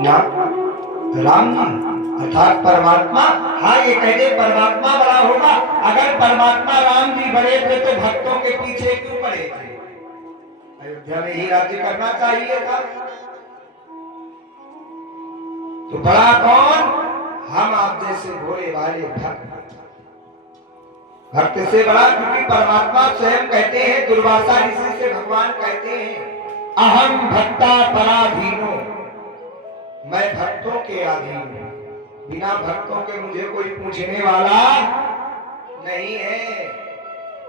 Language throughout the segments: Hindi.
ना राम जी अर्थात परमात्मा। हाँ, ये कहते परमात्मा बड़ा होगा। अगर परमात्मा राम जी बड़े थे तो भक्तों के पीछे क्यों पड़े थे? अयोध्या में ही राज्य करना चाहिए था। तो बड़ा कौन? हम आप जैसे भोले भाले भक्त। भक्त से बड़ा, क्योंकि परमात्मा स्वयं कहते हैं, दुर्वासा ऋषि से भगवान कहते हैं अहम भक्ता पराधीनो, मैं भक्तों के अधीन हूं। बिना भक्तों के मुझे कोई पूछने वाला नहीं है।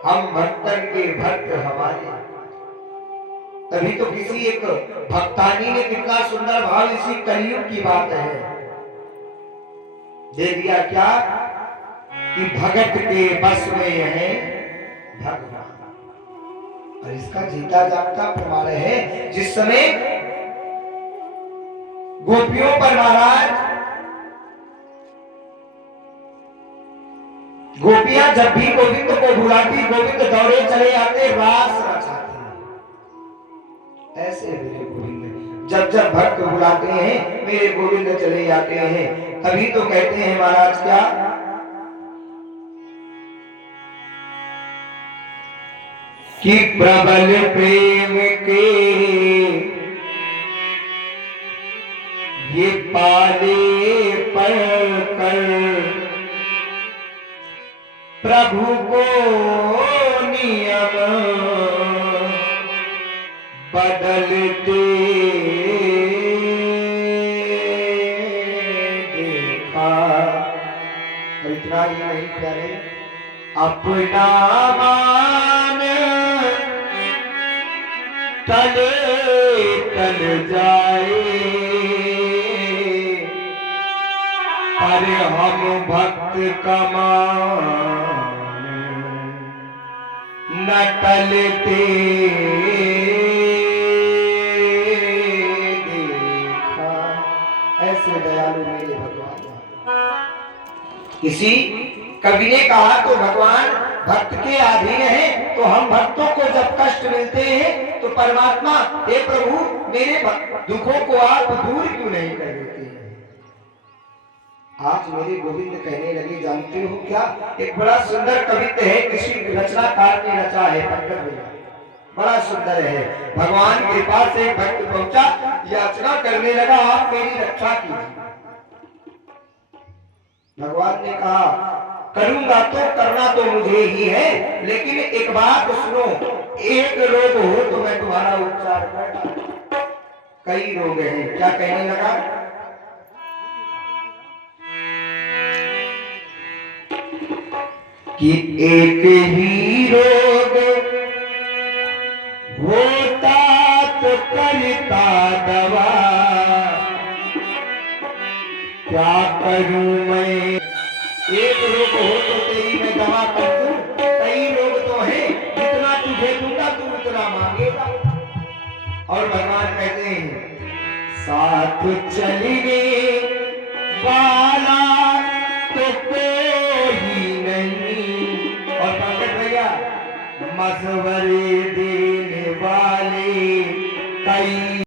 हम भक्तन के भक्त हमारे। तभी तो किसी एक भक्तानी ने कितना सुंदर भाव इसी कलयुग की बात है दे दिया क्या कि भगत के बस में है भगवान। और इसका जीता जागता प्रमाण है, जिस समय गोपियों पर महाराज, गोपियां जब भी गोविंद को बुलाती, गोविंद दौड़े चले आते, रास रचाते। ऐसे मेरे गोविंद जब जब भक्त बुलाते हैं, मेरे गोविंद चले जाते हैं। तभी तो कहते हैं महाराज क्या कि प्रबल प्रेम के ये पाले पर कर प्रभु को नियम बदलते देखा। और इतना ही नहीं प्यारे, अपना मान तले तल जाए, पर हम भक्त कमान न टलते देखा। ऐसे दयालु मेरे भगवान। किसी कवि ने कहा तो भगवान भक्त के अधीन है, तो हम भक्तों को जब कष्ट मिलते हैं तो परमात्मा, हे प्रभु मेरे दुखों को आप दूर क्यों नहीं कर देते हैं? आज मेरे गोविंद कहने लगे, जानते हो क्या, एक बड़ा सुंदर कवित्व है, किसी रचनाकार ने रचा है, पंकज भैया, बड़ा सुंदर है। भगवान के पास एक भक्त पहुंचा, याचना करने लगा, आप मेरी रक्षा कीजिए। भगवान ने कहा, करूंगा तो करना तो मुझे ही है, लेकिन एक बात सुनो, एक रोग हो तो मैं तुम्हारा उपचार करता। कई रोग हैं। क्या कहने लगा कि एक ही रोग होता तो करता दवा, क्या करूं मैं? एक रोग हो तो तेरी मैं दवा कर दूं, कई रोग तो है, जितना तुझे दूंगा तू उतना मांगेगा। और भगवान कहते हैं, साथ चलने वाला तो कोई नहीं। और पंकज भैया, मसवरे